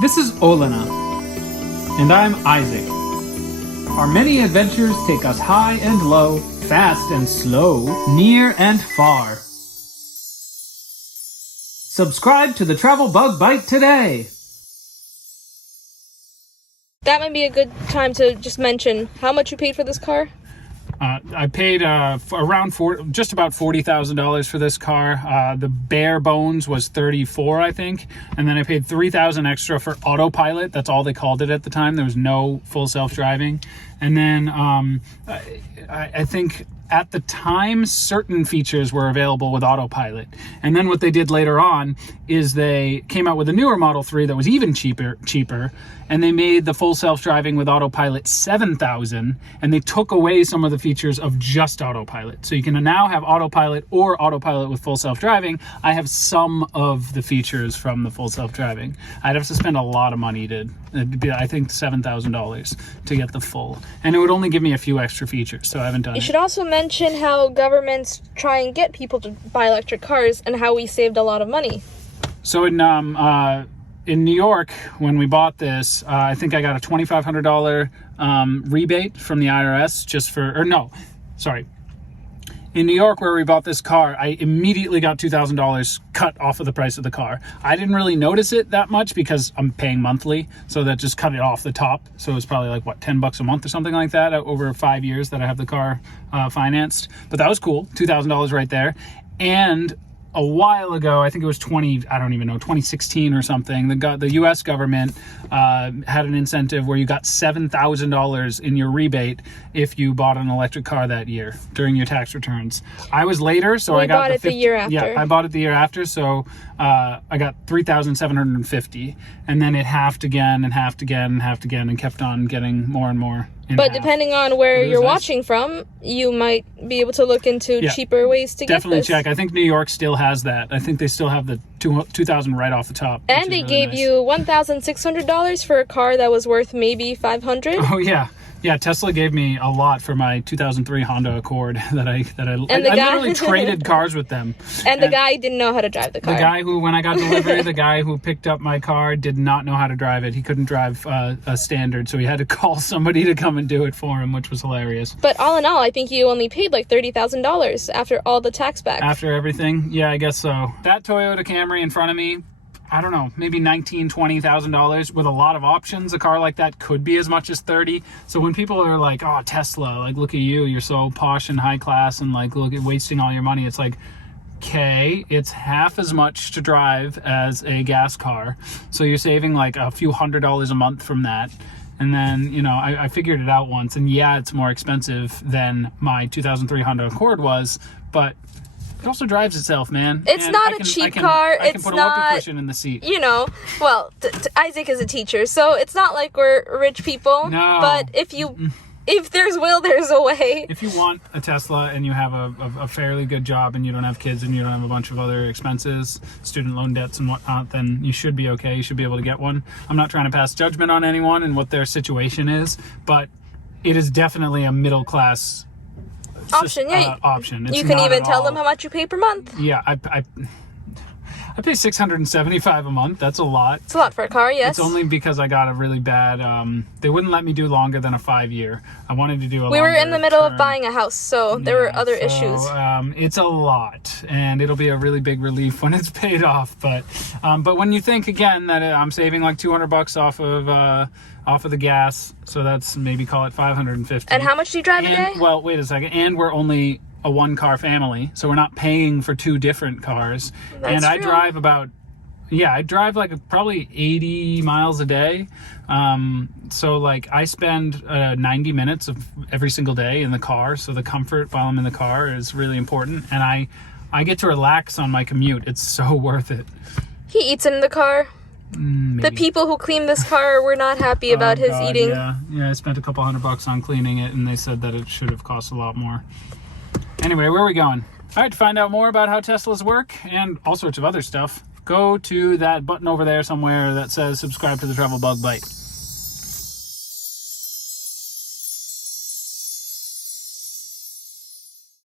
This is Olena, and I'm Isaac. Our many adventures take us high and low, fast and slow, near and far. Subscribe to the Travel Bug Bite today! That might be a good time to just mention how much you paid for this car. I paid just about $40,000 for this car. The bare bones was $34,000, I think, and then I paid $3,000 extra for autopilot. That's all they called it at the time. There was no full self-driving, and then I think at the time certain features were available with autopilot. And then what they did later on is they came out with a newer Model 3 that was even cheaper, and they made the full self-driving with autopilot $7,000, and they took away some of the features of just autopilot. So you can now have autopilot or autopilot with full self-driving. I have some of the features from the full self-driving. I'd have to spend a lot of money it'd be, I think, $7,000 to get the full, and it would only give me a few extra features, so I haven't done it. You should also mention how governments try and get people to buy electric cars and how we saved a lot of money. So in New York, when we bought this, I think I got a $2,500 rebate from the IRS In New York, where we bought this car, I immediately got $2,000 cut off of the price of the car. I didn't really notice it that much because I'm paying monthly, so that just cut it off the top. So it was probably like, $10 a month or something like that over 5 years that I have the car financed. But that was cool, $2,000 right there. And a while ago, I think it was 2016 or something, the U.S. government had an incentive where you got $7,000 in your rebate if you bought an electric car that year during your tax returns. I was later, so I got the year after. Yeah, I bought it the year after, so I got $3,750, and then it halved again and halved again and halved again and kept on getting more and more. But depending on where you're watching from, you might be able to look into cheaper ways to get this. Definitely check. I think New York still has that. I think they still have the $2,000 right off the top. And they gave you $1,600 for a car that was worth maybe $500. Oh yeah. Yeah, Tesla gave me a lot for my 2003 Honda Accord that I literally traded cars with them. And the guy didn't know how to drive the car. The guy who, when I got delivery, the guy who picked up my car did not know how to drive it. He couldn't drive a standard, so he had to call somebody to come and do it for him, which was hilarious. But all in all, I think you only paid like $30,000 after all the tax back. After everything? Yeah, I guess so. That Toyota Camry in front of me, I don't know, maybe $19,000, $20,000 with a lot of options. A car like that could be as much as $30,000. So when people are like, oh, Tesla, like, look at you, you're so posh and high class and like, look at wasting all your money. It's like, okay, it's half as much to drive as a gas car. So you're saving like a few $100s a month from that. And then, I figured it out once, and yeah, it's more expensive than my 2003 Honda Accord was, but it also drives itself, man. It's not a cheap car. I can put a whoopee cushion in the seat. Well, Isaac is a teacher, so it's not like we're rich people. No. But if there's will, there's a way. If you want a Tesla and you have a fairly good job and you don't have kids and you don't have a bunch of other expenses, student loan debts and whatnot, then you should be okay. You should be able to get one. I'm not trying to pass judgment on anyone and what their situation is, but it is definitely a middle class option. Yeah, option. It's you can even tell all them how much you pay per month. Yeah, I pay $675 a month. That's a lot. It's a lot for a car, yes. It's only because I got a really bad, they wouldn't let me do longer than a 5-year. I wanted to do a We were in the middle term. of buying a house, so there were other issues. It's a lot, and it'll be a really big relief when it's paid off. But when you think again that I'm saving like $200 off of the gas, so that's maybe call it $550. And how much do you drive a day? Well, wait a second. And we're only a one-car family, so we're not paying for two different cars. That's I true. I drive like probably 80 miles a day. So like I spend 90 minutes of every single day in the car. So the comfort while I'm in the car is really important, and I get to relax on my commute. It's so worth it. He eats in the car. Maybe. The people who cleaned this car were not happy about his eating. Yeah, I spent a couple $100 on cleaning it, and they said that it should have cost a lot more. Anyway, where are we going? All right, to find out more about how Teslas work and all sorts of other stuff, go to that button over there somewhere that says subscribe to the Travel Bug Bite.